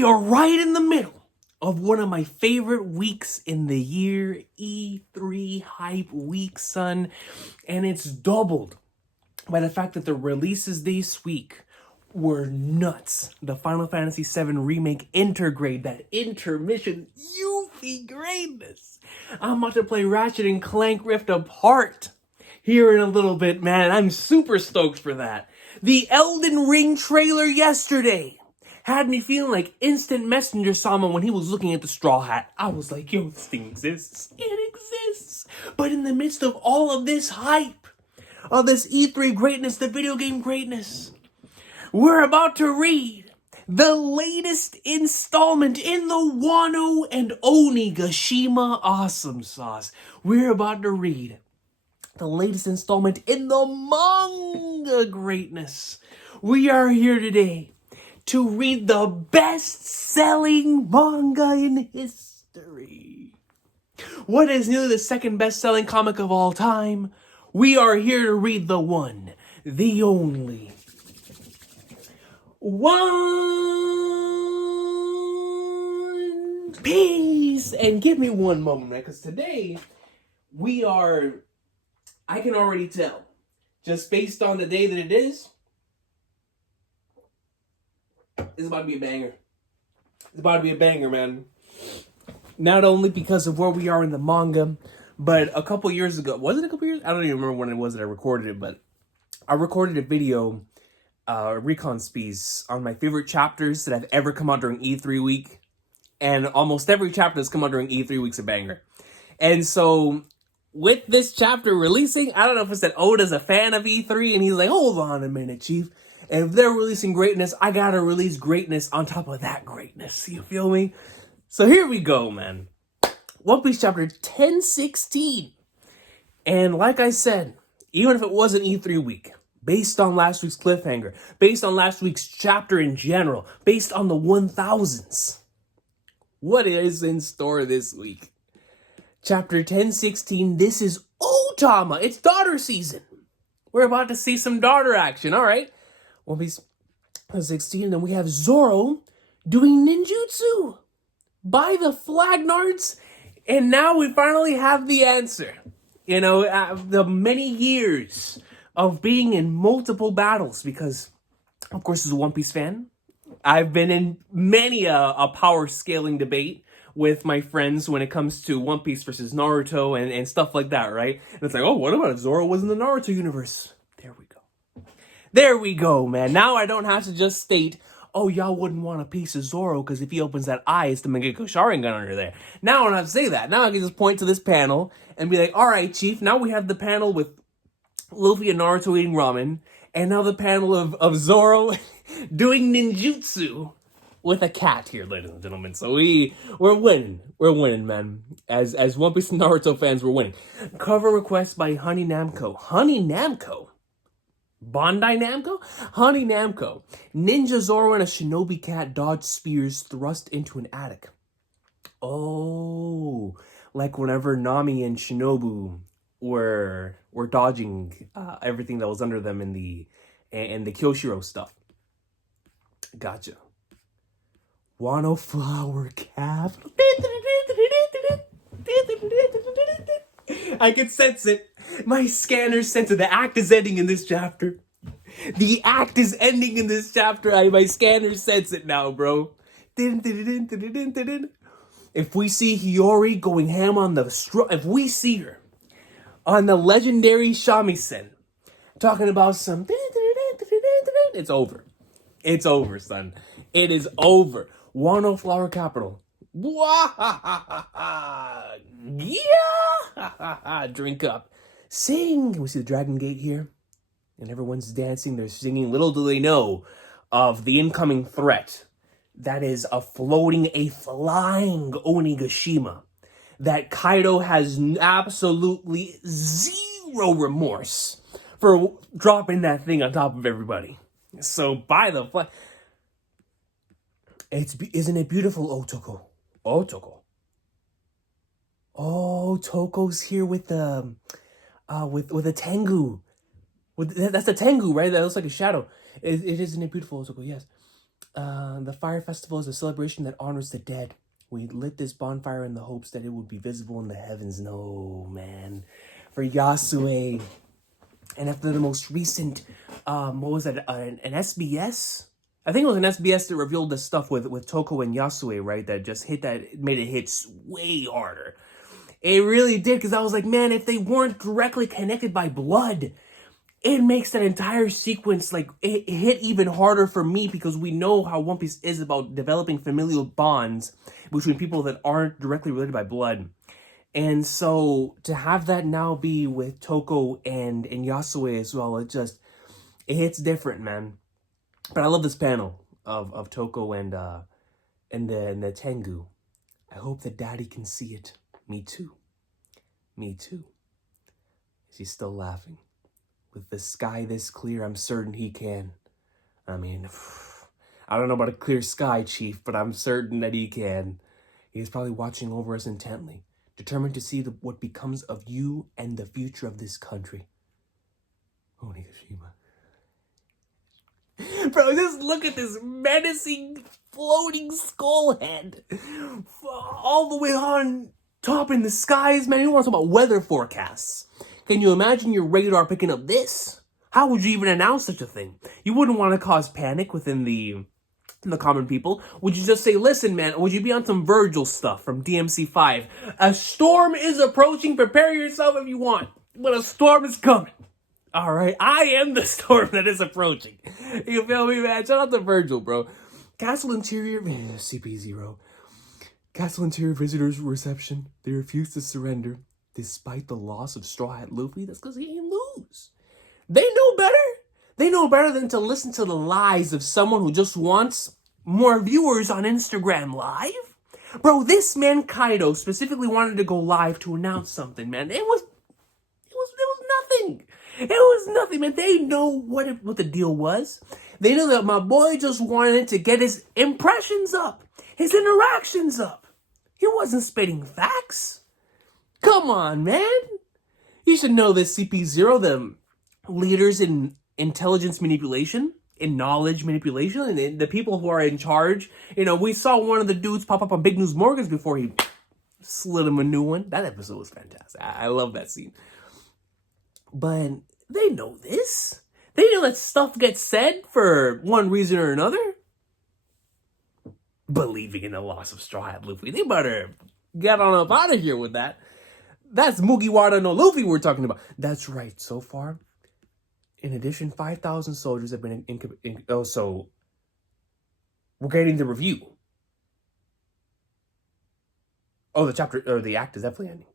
You're right in the middle of one of my favorite weeks in the year, E3 hype week, son. And it's doubled by the fact that the releases this week were nuts. The Final Fantasy VII Remake Intergrade, that intermission, Yuffie greatness. I'm about to play Ratchet and Clank Rift Apart here in a little bit, man. I'm super stoked for that. The Elden Ring trailer yesterday had me feeling like Instant Messenger Sama when he was looking at the straw hat. I was like, yo, this thing exists. It exists. But in the midst of all of this hype, of this E3 greatness, the video game greatness, we're about to read the latest installment in the Wano and Onigashima Awesome Sauce. We're about to read the latest installment in the manga greatness. We are here today to read the best-selling manga in history. What is nearly the second best-selling comic of all time? We are here to read the one, the only, One Piece. And give me one moment, man, because today I can already tell, just based on the day that it is, it's about to be a banger. It's about to be a banger, man. Not only because of where we are in the manga, but a couple years ago, was it a couple years? I don't even remember when it was that I recorded it, but I recorded a video, Recon piece, on my favorite chapters that have ever come out during E3 week. And almost every chapter that's come out during E3 week's a banger. And so, with this chapter releasing, I don't know if it's that Oda's a fan of E3, and he's like, hold on a minute, Chief. And if they're releasing greatness, I gotta release greatness on top of that greatness. You feel me? So here we go, man. One Piece chapter 1016. And like I said, even if it wasn't E3 week, based on last week's cliffhanger, based on last week's chapter in general, based on the 1000s, what is in store this week? Chapter 1016, this is Otama. It's daughter season. We're about to see some daughter action, all right? One Piece 16, and then we have Zoro doing ninjutsu by the Flagnards, and now we finally have the answer. You know, the many years of being in multiple battles, because, of course, as a One Piece fan, I've been in many a power scaling debate with my friends when it comes to One Piece versus Naruto and stuff like that, right? And it's like, oh, what about if Zoro was in the Naruto universe? There we go. There we go, man. Now I don't have to just state, oh, y'all wouldn't want a piece of Zoro because if he opens that eye, it's the Mangekyo Sharingan under there. Now I don't have to say that. Now I can just point to this panel and be like, all right, Chief, now we have the panel with Luffy and Naruto eating ramen, and now the panel of Zoro doing ninjutsu with a cat here, ladies and gentlemen. So we're winning. We're winning, man. As One Piece and Naruto fans, we're winning. Cover request by Honey Namco. Honey Namco? Bandai Namco? Honey Namco. Ninja Zoro and a shinobi cat dodge spears thrust into an attic. Oh, like whenever Nami and Shinobu were dodging everything that was under them in the Kyoshiro stuff. Gotcha. Wano flower calf. I can sense it. My scanner sense it. The act is ending in this chapter. The act is ending in this chapter. My scanner sense it now, bro. If we see Hiyori going ham on the if we see her on the legendary shamisen talking about some, it's over. It's over, son. It is over. Wano Flower Capital. Yeah! Drink up. Sing! We see the Dragon Gate here. And everyone's dancing. They're singing. Little do they know of the incoming threat. That is a flying Onigashima. That Kaido has absolutely zero remorse for dropping that thing on top of everybody. So, by the fly... Isn't it beautiful, Otoko? Otoko. Oh, Toko's here with the with a Tengu. That's a Tengu, right? That looks like a shadow. Isn't it beautiful, Otoko? Yes. The fire festival is a celebration that honors the dead. We lit this bonfire in the hopes that it would be visible in the heavens. No, man. For Yasue. And after the most recent, what was that, an SBS? I think it was an SBS that revealed the stuff with Toko and Yasue, right? That just made it hit way harder. It really did, because I was like, man, if they weren't directly connected by blood, it makes that entire sequence, like, it hit even harder for me, because we know how One Piece is about developing familial bonds between people that aren't directly related by blood. And so to have that now be with Toko and Yasue as well, it hits different, man. But I love this panel of Toko and the Tengu. I hope that Daddy can see it. Me too. Me too. She's still laughing. With the sky this clear, I'm certain he can. I mean, I don't know about a clear sky, Chief, but I'm certain that he can. He's probably watching over us intently, determined to see what becomes of you and the future of this country. Onigashima. Bro, just look at this menacing floating skull head. All the way on top in the skies, man. You want to talk about weather forecasts. Can you imagine your radar picking up this? How would you even announce such a thing? You wouldn't want to cause panic within the common people. Would you just say, listen, man, would you be on some Virgil stuff from DMC5? A storm is approaching. Prepare yourself if you want. But a storm is coming. All right? I am the storm that is approaching. You feel me, man? Shout out to Virgil, bro. Castle Interior, CP0. Castle Interior visitors reception. They refuse to surrender despite the loss of Straw Hat Luffy. That's because he ain't lose. They know better. They know better than to listen to the lies of someone who just wants more viewers on Instagram Live. Bro, this man Kaido specifically wanted to go live to announce something, man. It was nothing. It was nothing, man. They know what the deal was. They know that my boy just wanted to get his impressions up, his interactions up. He wasn't spitting facts. Come on, man. You should know this, CP0, the leaders in intelligence manipulation, in knowledge manipulation, and the people who are in charge. You know, we saw one of the dudes pop up on Big News Morgans before he slid him a new one. That episode was fantastic. I love that scene. But they know this. They know that stuff gets said for one reason or another. Believing in the loss of Straw Hat Luffy. They better get on up out of here with that. That's Mugiwara no Luffy we're talking about. That's right. So far, in addition, 5,000 soldiers have been so we're getting the review. Oh, the act is definitely ending.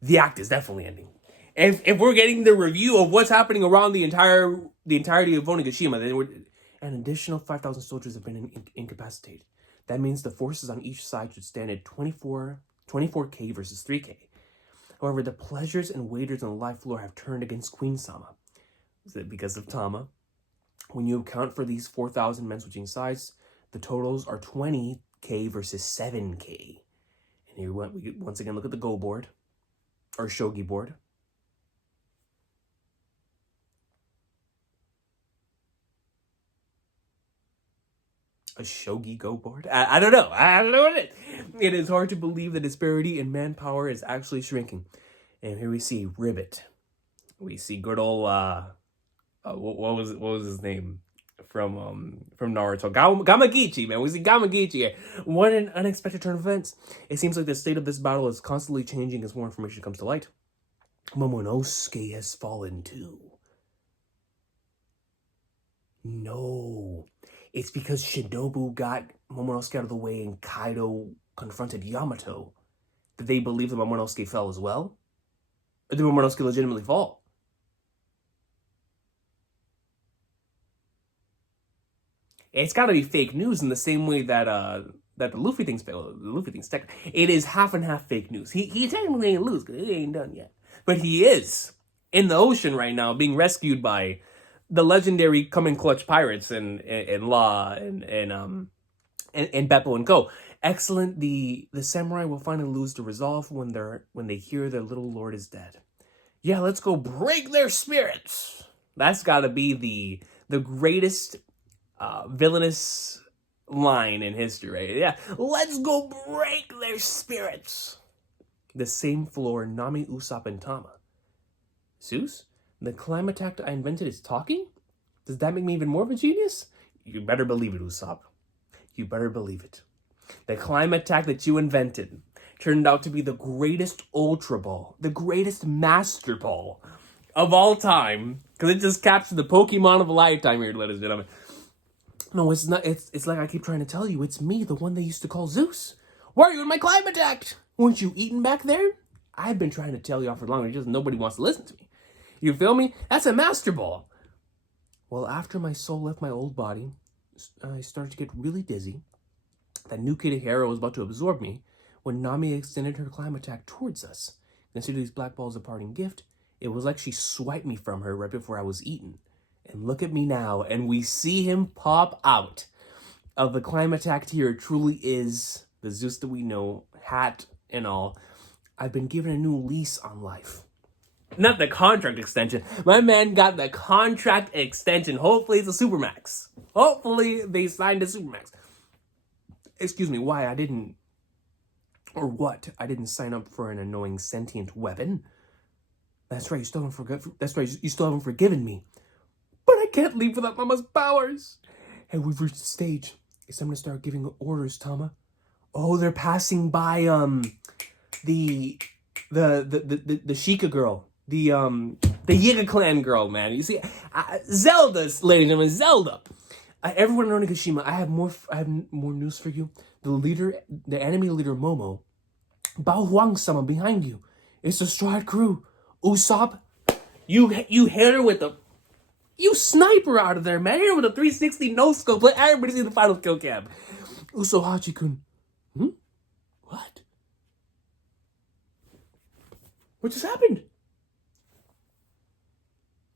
The act is definitely ending. If we're getting the review of what's happening around the entirety of Onigashima, then an additional 5,000 soldiers have been incapacitated. That means the forces on each side should stand at 24K versus 3K. However, the pleasures and waiters on the live floor have turned against Queen Sama. Is it because of Tama? When you account for these 4,000 men switching sides, the totals are 20K versus 7K. And here we once again look at the Go board, or Shogi board. A Shogi Go board? I don't know. I don't know what it is. It is hard to believe the disparity in manpower is actually shrinking. And here we see Ribbit. We see good old what was his name from Naruto? Gamagichi, man. We see Gamagichi here. What an unexpected turn of events. It seems like the state of this battle is constantly changing as more information comes to light. Momonosuke has fallen too. No. It's because Shinobu got Momonosuke out of the way and Kaido confronted Yamato that they believe that Momonosuke fell as well. Or did Momonosuke legitimately fall? It's got to be fake news in the same way that the Luffy thing's fell. The Luffy thing's it is half and half fake news. He technically ain't lose because he ain't done yet, but he is in the ocean right now, being rescued by the legendary Come Clutch pirates and Law and Beppo and Co. Excellent. The samurai will finally lose the resolve when they hear their little lord is dead. Yeah, let's go break their spirits. That's got to be the greatest villainous line in history, right? Yeah. Let's go break their spirits. The same floor, Nami, Usopp, and Tama. Zeus? The climate attack I invented is talking? Does that make me even more of a genius? You better believe it, Usopp. You better believe it. The climate attack that you invented turned out to be the greatest Ultra Ball, the greatest Master Ball of all time, because it just captured the Pokemon of a lifetime here, ladies and gentlemen. No, it's not. It's like I keep trying to tell you. It's me, the one they used to call Zeus. Why are you in my climate attack? Weren't you eating back there? I've been trying to tell you all for long. Just nobody wants to listen to me. You feel me? That's a Master Ball. Well, after my soul left my old body, I started to get really dizzy. That new kid Hero was about to absorb me when Nami extended her climb attack towards us. Consider these black balls a parting gift. It was like she swiped me from her right before I was eaten. And look at me now, and we see him pop out of the climb attack here. It truly is the Zeus that we know, hat and all. I've been given a new lease on life. Not the contract extension. My man got the contract extension. Hopefully it's a Supermax. Hopefully they signed a Supermax. Excuse me, why I didn't... Or what? I didn't sign up for an annoying sentient weapon. That's right, you still haven't forgiven me. But I can't leave without Mama's powers. Hey, we've reached the stage. It's time to start giving orders, Tama. Oh, they're passing by, the Sheikah girl. The Yiga clan girl, man. You see, Zelda's, ladies and gentlemen, Zelda. Everyone in Onigashima, I have more news for you. The enemy leader, Momo, Bao Huang-sama behind you. It's the Straw Hat crew. Usopp, you hit her with you sniper out of there, man. Hit her with a 360 no-scope. Let everybody see the final kill cam. Uso Hachi-kun. What? What just happened?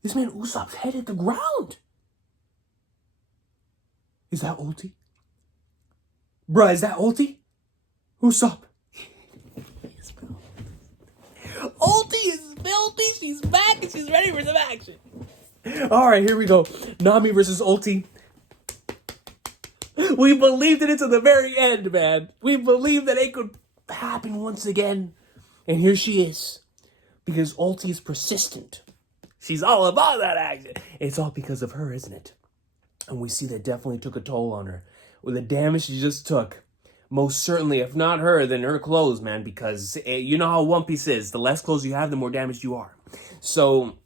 This man Usopp's head hit the ground. Is that ulti? Bruh, is that ulti? Usopp. Ulti is filthy. She's back and she's ready for some action. Alright, here we go. Nami versus ulti. We believed in it to the very end, man. We believed that it could happen once again. And here she is. Because ulti is persistent. She's all about that action. It's all because of her, isn't it? And we see that definitely took a toll on her. With the damage she just took. Most certainly, if not her, then her clothes, man. Because you know how One Piece is. The less clothes you have, the more damaged you are. So,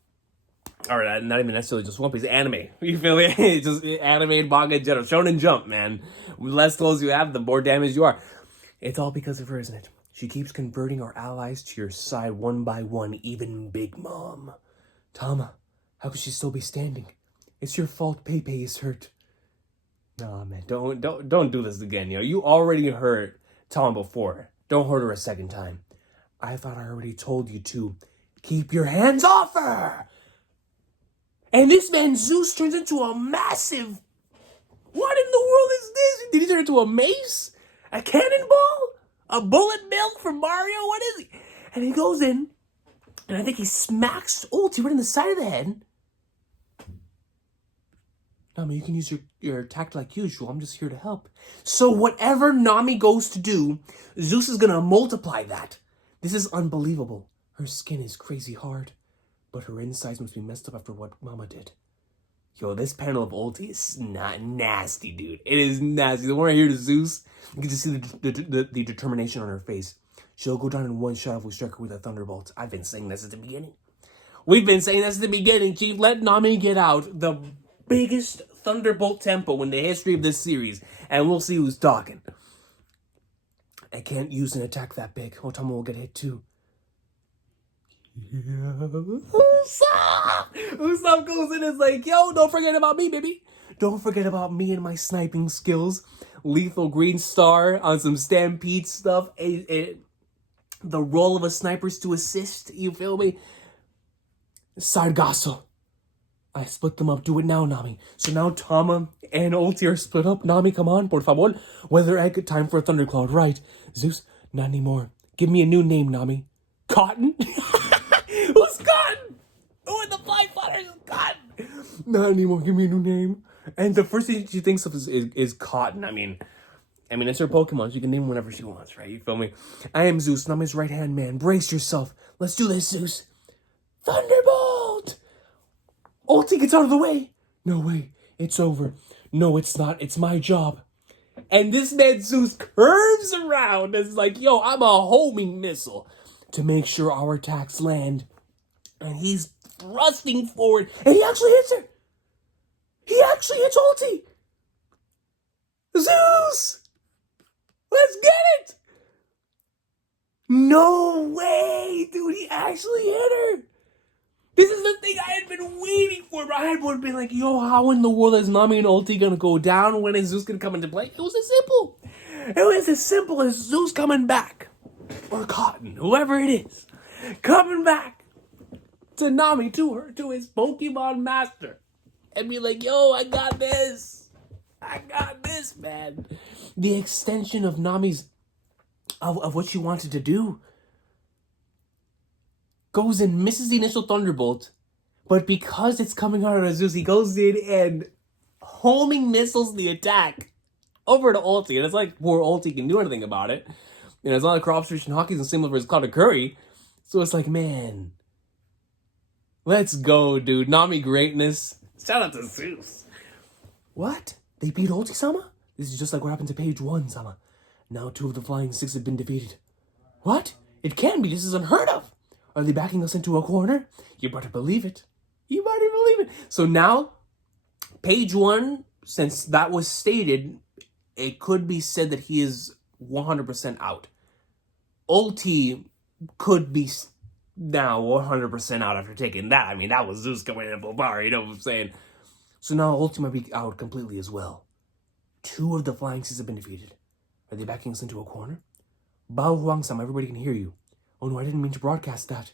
alright, not even necessarily just One Piece. Anime. You feel me? Just anime, manga, general. Shonen Jump, man. The less clothes you have, the more damaged you are. It's all because of her, isn't it? She keeps converting our allies to your side one by one, even Big Mom. Tama, how could she still be standing? It's your fault Pepe is hurt. Nah, man, don't do this again, yo. You already hurt Tama before. Don't hurt her a second time. I thought I already told you to keep your hands off her. And this man Zeus turns into a massive... What in the world is this? Did he turn into a mace? A cannonball? A bullet bill from Mario? What is he? And he goes in, and I think he smacks ulti right in the side of the head. Nami, you can use your attack like usual. I'm just here to help. So whatever Nami goes to do, Zeus is going to multiply that. This is unbelievable. Her skin is crazy hard, but her insides must be messed up after what Mama did. Yo, this panel of ulti is not nasty, dude. It is nasty. The one right here to Zeus, you can just see the determination on her face. She'll go down in one shot if we strike her with a thunderbolt. I've been saying this at the beginning. We've been saying this at the beginning, Chief. Let Nami get out the biggest thunderbolt tempo in the history of this series, and we'll see who's talking. I can't use an attack that big. Otama will get hit too. Yeah. Usopp goes in and is like, yo, don't forget about me, baby. Don't forget about me and my sniping skills. Lethal green star on some Stampede stuff. The role of a sniper is to assist. You feel me? Sargasso. I split them up. Do it now, Nami. So now Tama and ulti are split up. Nami, come on, por favor. Weather egg, time for a thundercloud. Right. Zeus, not anymore. Give me a new name, Nami. Cotton? Who's Cotton? Who in the Fly Flutters is Cotton? Not anymore. Give me a new name. And the first thing she thinks of is Cotton. I mean, it's her Pokemon. She can name whatever she wants, right? You feel me? I am Zeus, Nami's right-hand man. Brace yourself. Let's do this, Zeus. Thunderbolt! Ulti gets out of the way. No way. It's over. No, it's not. It's my job. And this man Zeus curves around and is like, yo, I'm a homing missile to make sure our attacks land. And he's thrusting forward. And he actually hits her. He actually hits Ulti. Zeus! Let's get it! No way, dude. He actually hit her. This is the thing I had been waiting for. I had been like, yo, how in the world is Nami and Ulti gonna go down? When is Zeus gonna come into play? It was as simple. It was as simple as Zeus coming back. Or Cotton, whoever it is. Coming back to Nami, to his Pokemon master. And be like, yo, I got this. I got this, man. The extension of Nami's, of what she wanted to do. Goes and misses the initial Thunderbolt, but because it's coming out of Zeus, he goes in and homing missiles the attack over to Ulti, and it's like poor Ulti can do anything about it. And it's not like crop station hockey's the same over as Cloud Curry, so it's like, man, let's go, dude. Nami greatness. Shout out to Zeus. What? They beat Ulti-sama? This is just like what happened to Page 1, Sama. Now 2 of the Flying 6 have been defeated. What? It can be. This is unheard of. Are they backing us into a corner? You better believe it. You better believe it. So now, Page 1, since that was stated, it could be said that he is 100% out. Ulti could be now 100% out after taking that. I mean, that was Zeus coming in full power, you know what I'm saying? So now Ulti might be out completely as well. 2 of the Flying Six have been defeated. Are they backing us into a corner? Bao Huang-sama, everybody can hear you. Oh no, I didn't mean to broadcast that.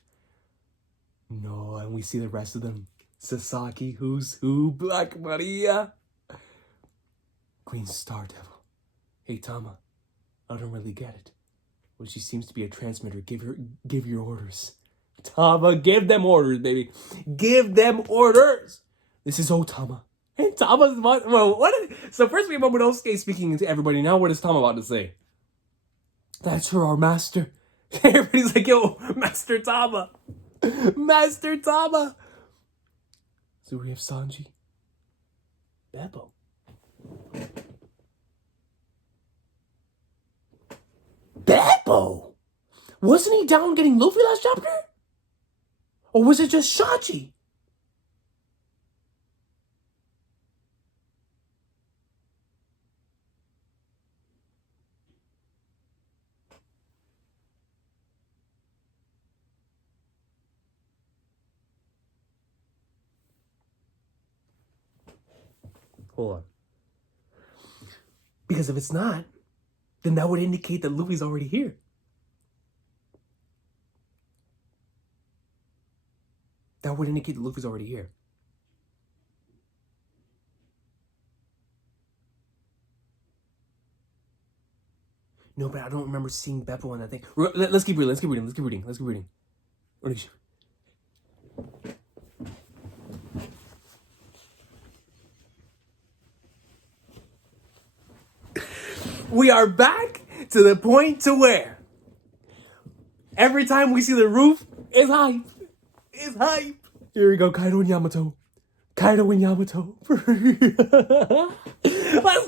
No, and we see the rest of them. Sasaki, Who's Who, Black Maria, Green Star Devil. Hey Tama, I don't really get it. Well, she seems to be a transmitter. Give your orders. Tama, give them orders, baby. Give them orders. This is Otama. And Tama's so first we have Momonosuke speaking to everybody. Now what is Tama about to say? That's her, our master. Everybody's like, yo, Master Tama. Master Tama. So we have Sanji. Beppo. Beppo? Wasn't he down getting Luffy last chapter? Or was it just Shachi? Hold on. Because if it's not, then that would indicate that Luffy's already here. That would indicate that Luffy's already here. No, but I don't remember seeing Beppo on that thing. Let's keep reading. We are back to the point to where every time we see the roof, it's hype. It's hype. Here we go, Kaido and Yamato. Let's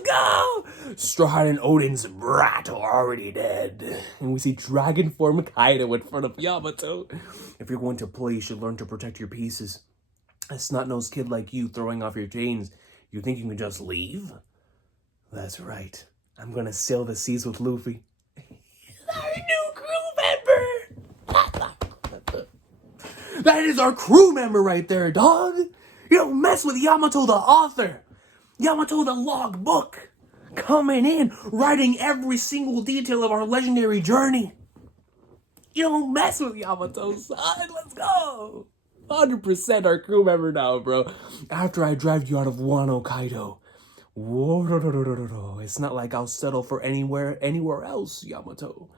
go! Strahd and Odin's brat are already dead. And we see Dragon Form Kaido in front of Yamato. If you're going to play, you should learn to protect your pieces. A snot-nosed kid like you throwing off your chains, you think you can just leave? That's right. I'm gonna sail the seas with Luffy. Our new crew member! That is our crew member right there, dog! You don't mess with Yamato the author! Yamato the logbook! Coming in, writing every single detail of our legendary journey! You don't mess with Yamato, son! Let's go! 100% our crew member now, bro. After I dragged you out of Wano, Kaido. Whoa, it's not like I'll settle for anywhere else, Yamato.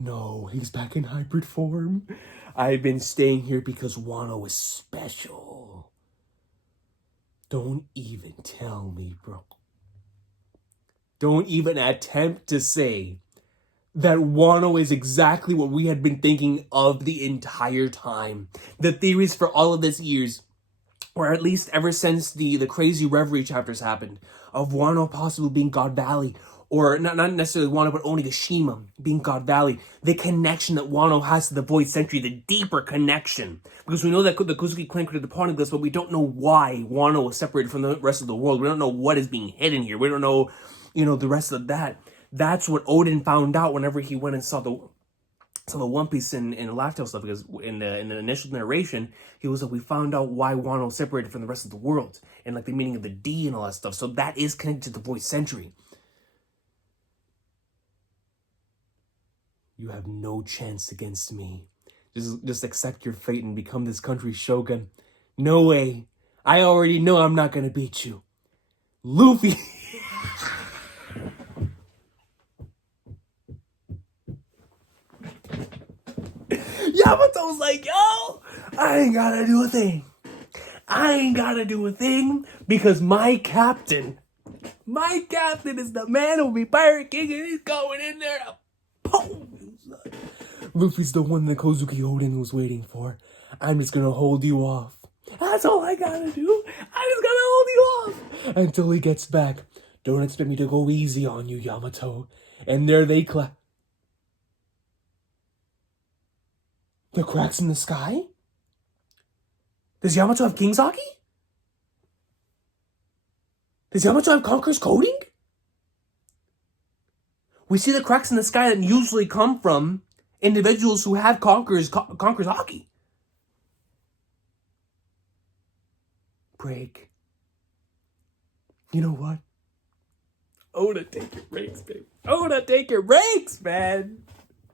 No, he's back in hybrid form. I've been staying here because Wano is special. Don't even tell me, bro. Don't even attempt to say that Wano is exactly what we had been thinking of the entire time. The theories for all of these years, or at least ever since the crazy reverie chapters happened, of Wano possibly being God Valley, or not necessarily Wano, but Onigashima being God Valley. The connection that Wano has to the Void Century, the deeper connection. Because we know that the Kozuki clan created the Poneglyphs, but we don't know why Wano was separated from the rest of the world. We don't know what is being hidden here. We don't know, the rest of that. That's what Odin found out whenever he went and saw the One Piece and Laugh Tale stuff, because in the initial narration, he was like, we found out why Wano separated from the rest of the world, and like the meaning of the D and all that stuff. So that is connected to the Void Century. You have no chance against me. Just accept your fate and become this country's shogun. No way. I already know I'm not gonna beat you. Luffy. Yamato's like, yo, I ain't gotta do a thing. I ain't gotta do a thing because my captain is the man who'll be Pirate King, and he's going in there to boom. Luffy's the one that Kozuki Odin was waiting for. I'm just gonna hold you off. That's all I gotta do. I just gotta hold you off until he gets back. Don't expect me to go easy on you, Yamato. And there they clap. The cracks in the sky? Does Yamato have King's Haki? Does Yamato have Conqueror's coding? We see the cracks in the sky that usually come from individuals who have Conqueror's Haki. Break. You know what? Oda, take your breaks, baby. Oda, take your breaks, man.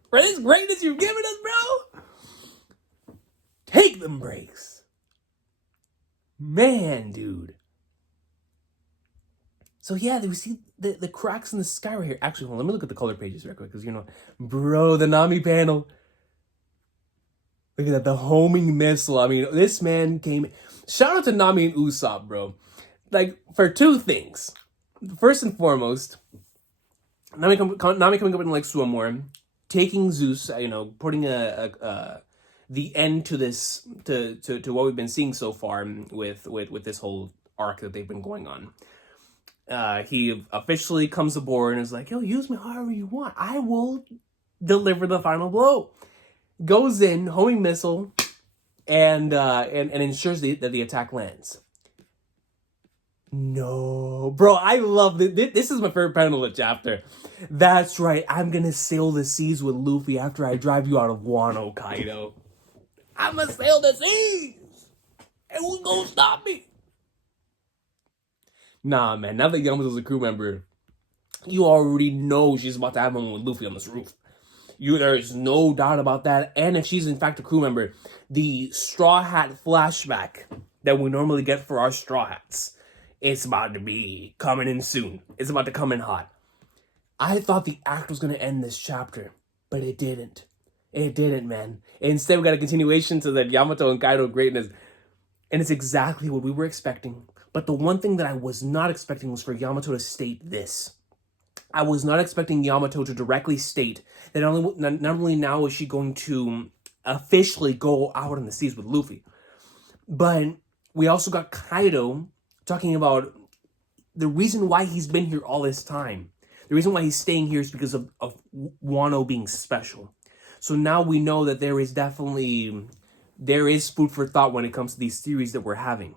For this greatness you've given us, bro. Take them breaks. Man, dude. So yeah, we see the cracks in the sky right here. Actually, hold on, let me look at the color pages real quick, because, bro, the Nami panel. Look at that, the homing missile. I mean, this man came... Shout out to Nami and Usopp, bro. Like, for two things. First and foremost, Nami coming up in like Suamor, taking Zeus, putting the end to this, to what we've been seeing so far with this whole arc that they've been going on. He officially comes aboard and is like, yo, use me however you want. I will deliver the final blow. Goes in, homing missile, and ensures that the attack lands. No, bro, I love this. This is my favorite panel of the chapter. That's right, I'm gonna sail the seas with Luffy after I drive you out of Wano, Kaido. I'm gonna sail the seas, and who's gonna stop me? Nah, man, now that Yamato's a crew member, you already know she's about to have one with Luffy on this roof. There is no doubt about that. And if she's in fact a crew member, the Straw Hat flashback that we normally get for our Straw Hats, it's about to be coming in soon. It's about to come in hot. I thought the act was going to end this chapter, but it didn't. It didn't, man. Instead, we got a continuation to that Yamato and Kaido greatness. And it's exactly what we were expecting. But the one thing that I was not expecting was for Yamato to state this. I was not expecting Yamato to directly state that not only now is she going to officially go out on the seas with Luffy, but we also got Kaido talking about the reason why he's been here all this time. The reason why he's staying here is because of Wano being special. So now we know that there is food for thought when it comes to these theories that we're having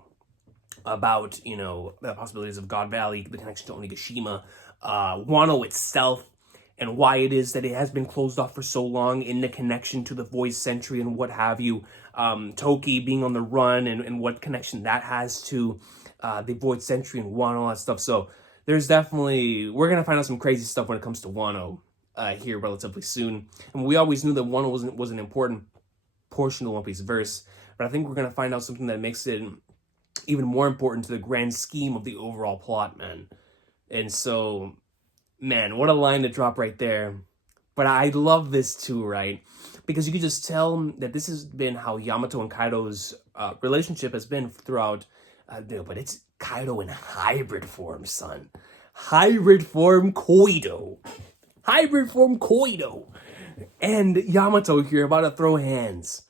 about, the possibilities of God Valley, the connection to Onigashima, Wano itself, and why it is that it has been closed off for so long in the connection to the Void Century and what have you. Toki being on the run and what connection that has to the Void Century and Wano, all that stuff. So there's definitely, we're going to find out some crazy stuff when it comes to Wano here relatively soon. And we always knew that Wano was an important portion of the One Piece verse, but I think we're going to find out something that makes it even more important to the grand scheme of the overall plot, man. And so, man, what a line to drop right there. But I love this too, right? Because you can just tell that this has been how Yamato and Kaido's relationship has been throughout. But it's Kaido in hybrid form, son. Hybrid form Kaido. Hybrid form Kaido. And Yamato here about to throw hands.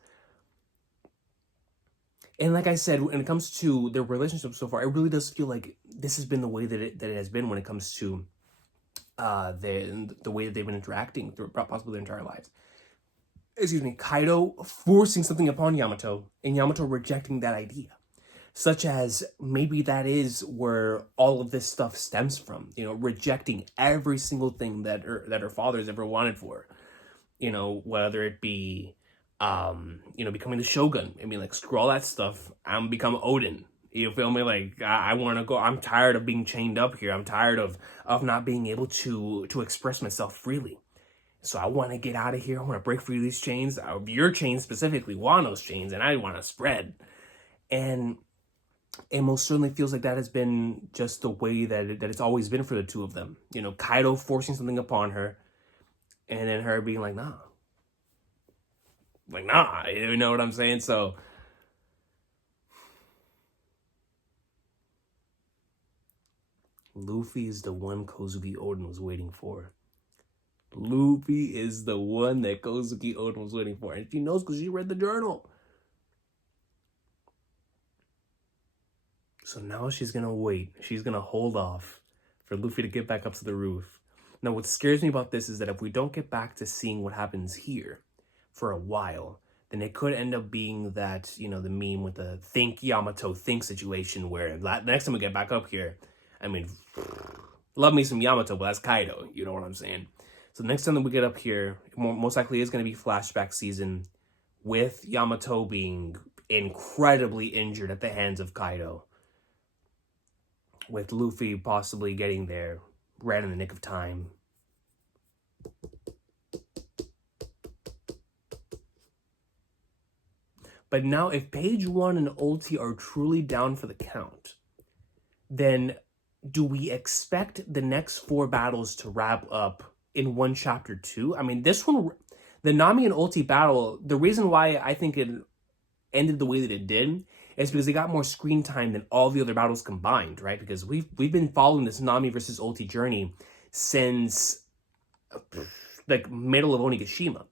And like I said, when it comes to their relationship so far, it really does feel like this has been the way that it has been when it comes to the way that they've been interacting throughout possibly their entire lives. Excuse me, Kaido forcing something upon Yamato, and Yamato rejecting that idea. Such as maybe that is where all of this stuff stems from, you know, rejecting every single thing that her father's ever wanted for, you know, whether it be, you know, becoming the Shogun. I mean, like, screw all that stuff. I'm become Odin. You feel me? Like, I want to go. I'm tired of being chained up here. I'm tired of not being able to express myself freely. So I want to get out of here. I want to break free of these chains, your chains specifically, Wano's chains, and I want to spread. And it most certainly feels like that has been just the way that it's always been for the two of them. You know, Kaido forcing something upon her, and then her being like, nah. Like, nah, you know what I'm saying? So, Luffy is the one Kozuki Oden was waiting for. Luffy is the one that Kozuki Oden was waiting for. And she knows because she read the journal. So now she's going to wait. She's going to hold off for Luffy to get back up to the roof. Now, what scares me about this is that if we don't get back to seeing what happens here for a while, then it could end up being that, you know, the meme with the think Yamato think situation where the next time we get back up here, I mean, love me some Yamato, but that's Kaido. You know what I'm saying? So the next time that we get up here, most likely is going to be flashback season with Yamato being incredibly injured at the hands of Kaido. With Luffy possibly getting there right in the nick of time. But now, if Page 1 and Ulti are truly down for the count, then do we expect the next 4 battles to wrap up in one chapter 2? I mean, this one, the Nami and Ulti battle, the reason why I think it ended the way that it did is because they got more screen time than all the other battles combined, right? Because we've been following this Nami versus Ulti journey since like middle of Onigashima.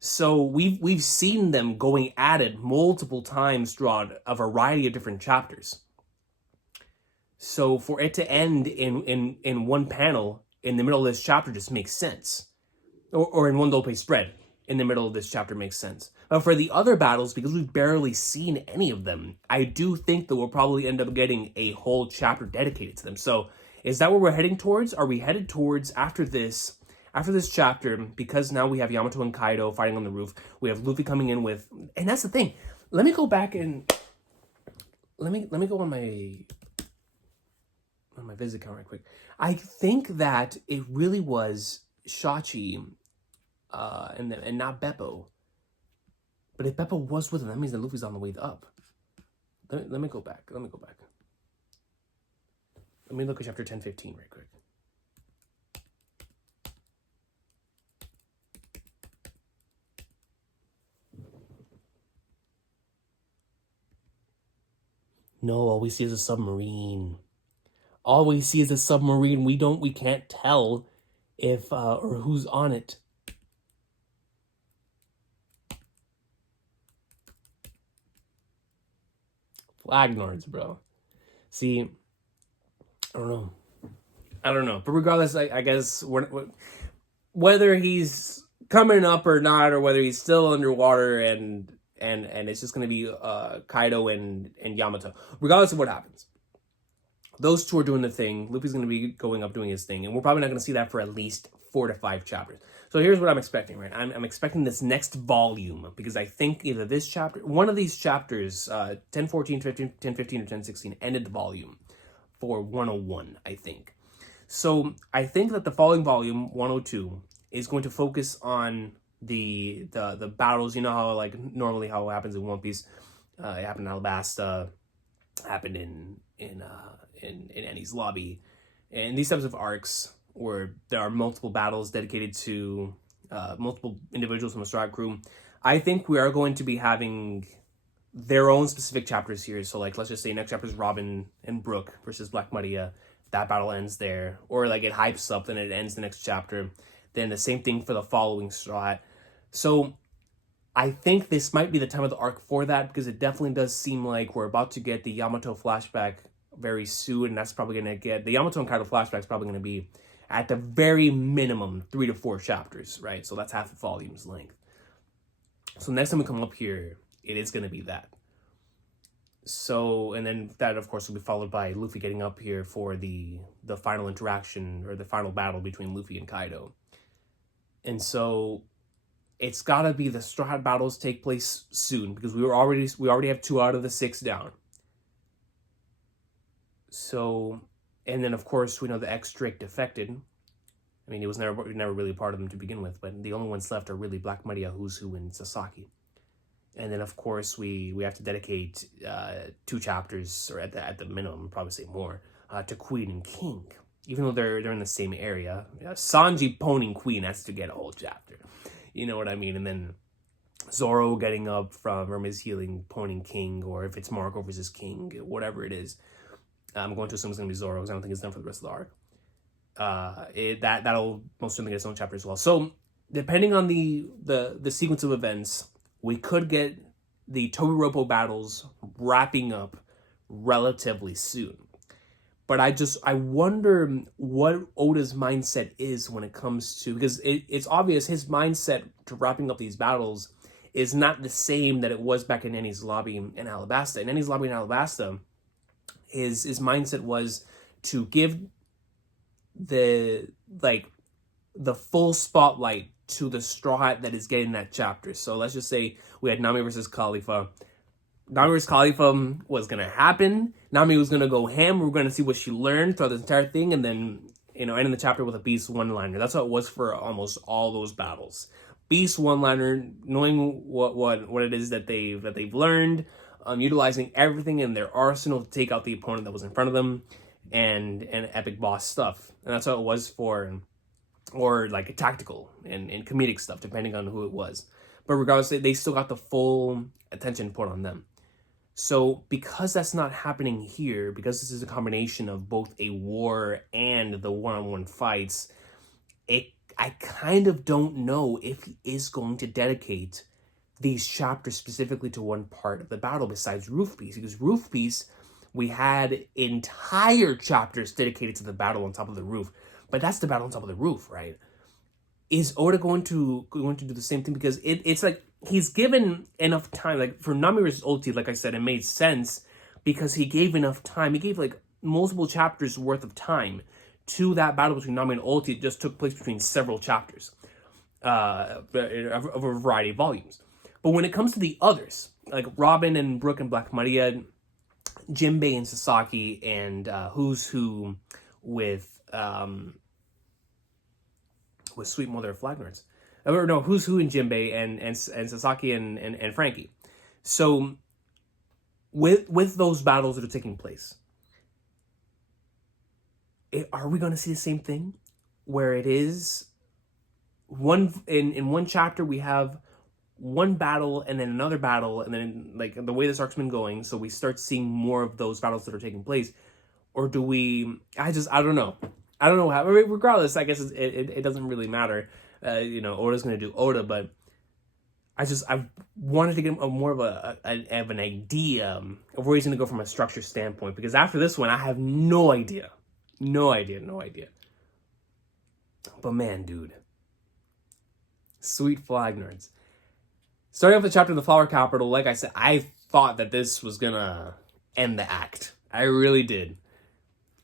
So we've seen them going at it multiple times throughout a variety of different chapters. So for it to end in one panel in the middle of this chapter just makes sense. Or in one dope spread in the middle of this chapter makes sense. But for the other battles, because we've barely seen any of them, I do think that we'll probably end up getting a whole chapter dedicated to them. So is that what we're heading towards? Are we headed towards after this chapter, because now we have Yamato and Kaido fighting on the roof, we have Luffy coming in with, and that's the thing. Let me go back and let me go on my visit count right quick. I think that it really was Shachi and not Beppo. But if Beppo was with him, that means that Luffy's on the way up. Let me go back. Let me look at chapter 10-15 right quick. No, all we see is a submarine. All we see is a submarine. We can't tell if or who's on it. Flag Nords, bro. See, I don't know. But regardless, I guess whether he's coming up or not, or whether he's still underwater and it's just going to be Kaido and Yamato. Regardless of what happens, those two are doing the thing. Luffy's going to be going up doing his thing, and we're probably not going to see that for at least 4 to 5 chapters. So here's what I'm expecting, right? I'm expecting this next volume, because I think either this chapter, one of these chapters, 10-14, 10-15, or 10-16, ended the volume for 101, I think. So I think that the following volume, 102, is going to focus on the battles. You know how, like, normally how it happens in One Piece, it happened in Alabasta, happened in Annie's Lobby, and these types of arcs where there are multiple battles dedicated to multiple individuals from the Strike Crew. I think we are going to be having their own specific chapters here. So like, let's just say next chapter is Robin and Brooke versus Black Maria. That battle ends there, or like it hypes up and it ends the next chapter. Then the same thing for the following strat. So I think this might be the time of the arc for that, because it definitely does seem like we're about to get the Yamato flashback very soon, and that's probably going to get... The Yamato and Kaido flashback is probably going to be, at the very minimum, 3 to 4 chapters, right? So that's half a volume's length. So next time we come up here, it is going to be that. So, and then that, of course, will be followed by Luffy getting up here for the final interaction, or the final battle between Luffy and Kaido. And so it's got to be the Straw Hat battles take place soon, because we already have 2 out of the 6 down. So, and then of course we know the X-Drake defected. I mean, he was never really a part of them to begin with, but the only ones left are really Black Maria, Usopp, and Sasaki. And then of course we have to dedicate 2 chapters, or at the minimum, probably say more, to Queen and King. Even though they're in the same area, Sanji poning Queen has to get a whole chapter. You know what I mean? And then Zoro getting up from his healing, poning King, or if it's Marco versus King, whatever it is. I'm going to assume it's going to be Zoro, because I don't think it's done for the rest of the arc. That'll most certainly get its own chapter as well. So depending on the sequence of events, we could get the Tobiropo battles wrapping up relatively soon. But I wonder what Oda's mindset is when it comes to, because it's obvious his mindset to wrapping up these battles is not the same that it was back in Enies Lobby in Alabasta. In Enies Lobby in Alabasta, his mindset was to give the full spotlight to the Straw Hat that is getting that chapter. So let's just say we had Nami versus Khalifa. Nami versus Khalifa was going to happen. Nami was going to go ham. We were going to see what she learned throughout the entire thing. And then, ending the chapter with a Beast one-liner. That's how it was for almost all those battles. Beast one-liner, knowing what it is that they've learned, utilizing everything in their arsenal to take out the opponent that was in front of them, and epic boss stuff. And that's how it was for, or like tactical and comedic stuff, depending on who it was. But regardless, they still got the full attention put on them. So because that's not happening here, because this is a combination of both a war and the one-on-one fights, I kind of don't know if he is going to dedicate these chapters specifically to one part of the battle besides Roof Piece. Because Roof Piece, we had entire chapters dedicated to the battle on top of the roof. But that's the battle on top of the roof, right? Is Oda going to do the same thing? Because it's like he's given enough time. Like for Nami versus Ulti, like I said, it made sense because he gave enough time. He gave like multiple chapters worth of time to that battle between Nami and Ulti. It just took place between several chapters of a variety of volumes. But when it comes to the others, like Robin and Brooke and Black Maria, Jinbei and Sasaki, and Who's Who with Sweet Mother of Flagnards. Or no, Who's Who and Jinbei and Sasaki and Frankie. So with those battles that are taking place, are we going to see the same thing? Where it is in one chapter we have one battle and then another battle, and then like the way this arc's been going, so we start seeing more of those battles that are taking place? Or do we... I don't know. I don't know how... Regardless, I guess it doesn't really matter. Oda's going to do Oda, but I wanted to get more of an idea of where he's going to go from a structure standpoint. Because after this one, I have no idea. No idea. But man, dude. Sweet Flagnards. Starting off the chapter in the Flower Capital, like I said, I thought that this was going to end the act. I really did.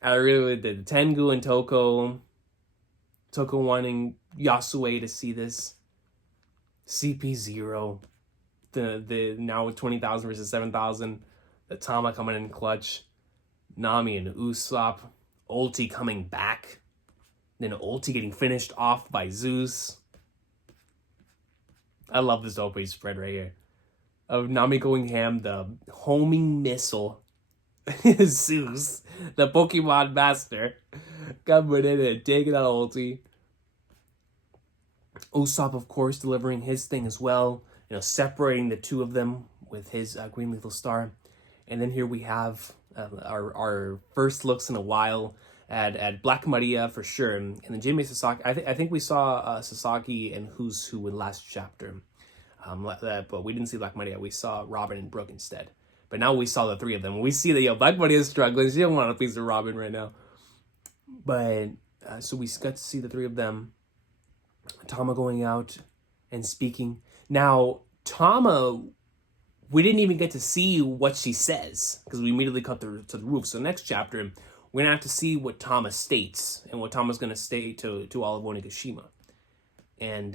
Tengu and Toko wanting Yasue to see this. CP0. The now with 20,000 versus 7,000. The Tama coming in clutch. Nami and Usopp. Ulti coming back. Then Ulti getting finished off by Zeus. I love this OP spread right here. Of Nami going ham, the homing missile. Zeus, the Pokemon master, coming in and taking out Ulti. Usopp, of course, delivering his thing as well. Separating the two of them with his green lethal star. And then here we have our first looks in a while at Black Maria for sure, and then Jinbei Sasaki. I think we saw Sasaki and Who's Who in last chapter, but we didn't see Black Maria. We saw Robin and Brooke instead. But now we saw the three of them. We see that Black Maria is struggling. She don't want a piece of Robin right now. But so we got to see the three of them. Tama going out and speaking. Now Tama, we didn't even get to see what she says because we immediately cut to the roof. So next chapter, we're gonna have to see what Tama states and what Tama's gonna say to all of Onigashima, and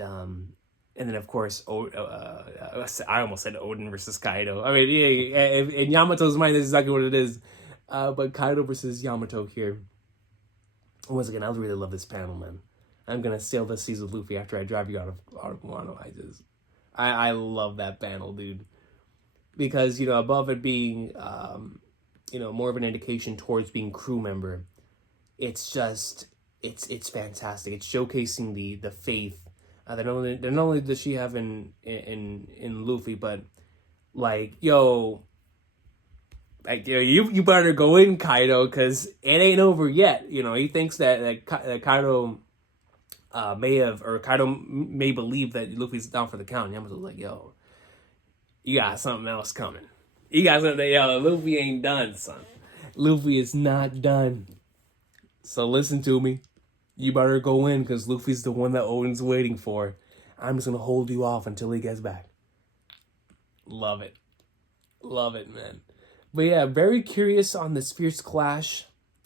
then of course, I almost said Odin versus Kaido. I mean, yeah, in Yamato's mind, that's exactly what it is. But Kaido versus Yamato here. Once again, I really love this panel, man. I'm gonna sail the seas with Luffy after I drive you out of Wano. I love that panel, dude, because above it being more of an indication towards being crew member, it's fantastic. It's showcasing the faith that not only does she have in Luffy, but you better go in, Kaido, because it ain't over yet. He thinks that Kaido Kaido may believe that Luffy's down for the count. And Yamato's like, yo, you got something else coming. You got something, Luffy ain't done, son. Luffy is not done. So listen to me. You better go in, because Luffy's the one that Odin's waiting for. I'm just going to hold you off until he gets back. Love it. Love it, man. But yeah, very curious on this fierce clash,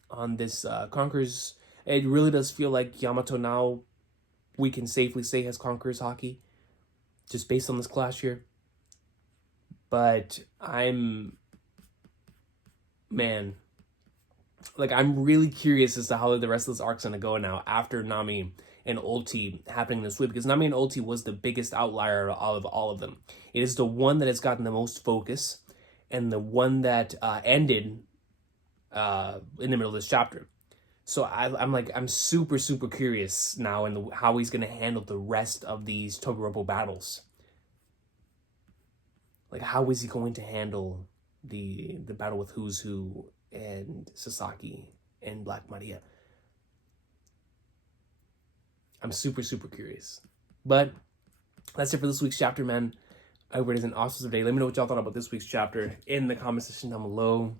on this Conqueror's. It really does feel like Yamato now, we can safely say, has Conqueror's Haki, just based on this clash here. But I'm really curious as to how the rest of this arc's going to go now after Nami and Ulti happening this week, because Nami and Ulti was the biggest outlier out of all of them. It is the one that has gotten the most focus and the one that ended in the middle of this chapter. So I'm super, super curious now in how he's going to handle the rest of these Togoropo battles. How is he going to handle the battle with Who's Who and Sasaki and Black Maria? I'm super, super curious. But that's it for this week's chapter, man. I hope it is an awesome day. Let me know what y'all thought about this week's chapter in the comment section down below.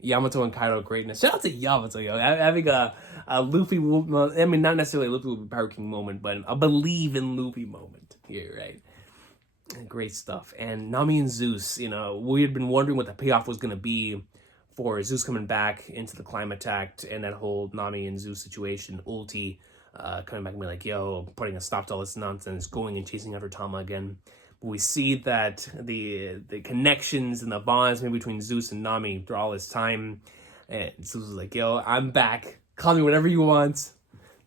Yamato and Kaido greatness. Shout out to Yamato, yo. Having a Luffy, I mean, not necessarily a Luffy will be Power King moment, but a believe in Luffy moment here, right? Great stuff. And Nami and Zeus, we had been wondering what the payoff was going to be for Zeus coming back into the climate act and that whole Nami and Zeus situation. Ulti coming back and be like, yo, putting a stop to all this nonsense, going and chasing after Tama again. But we see that the connections and the bonds maybe between Zeus and Nami through all this time. And Zeus was like, yo, I'm back. Call me whatever you want.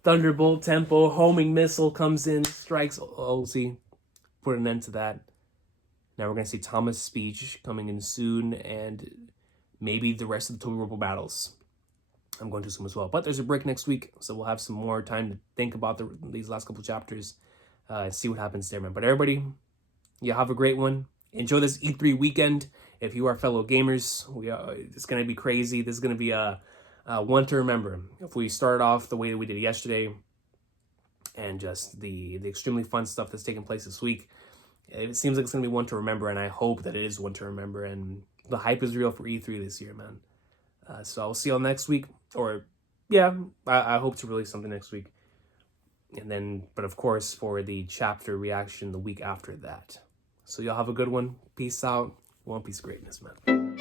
Thunderbolt, Tempo, homing missile comes in, strikes Ulti. Put an end to that. Now we're going to see Tama's speech coming in soon, and maybe the rest of the Togoropo battles. I'm going to assume as well. But there's a break next week, so we'll have some more time to think about these last couple chapters and see what happens there, man. But everybody, you have a great one. Enjoy this E3 weekend. If you are fellow gamers, it's going to be crazy. This is going to be a one to remember. If we start off the way that we did yesterday, and just the extremely fun stuff that's taking place this week, it seems like it's going to be one to remember, and I hope that it is one to remember, and the hype is real for E3 this year, man. So I'll see y'all next week, or, yeah, I hope to release something next week. And then, but of course, for the chapter reaction the week after that. So y'all have a good one. Peace out. One Piece greatness, man.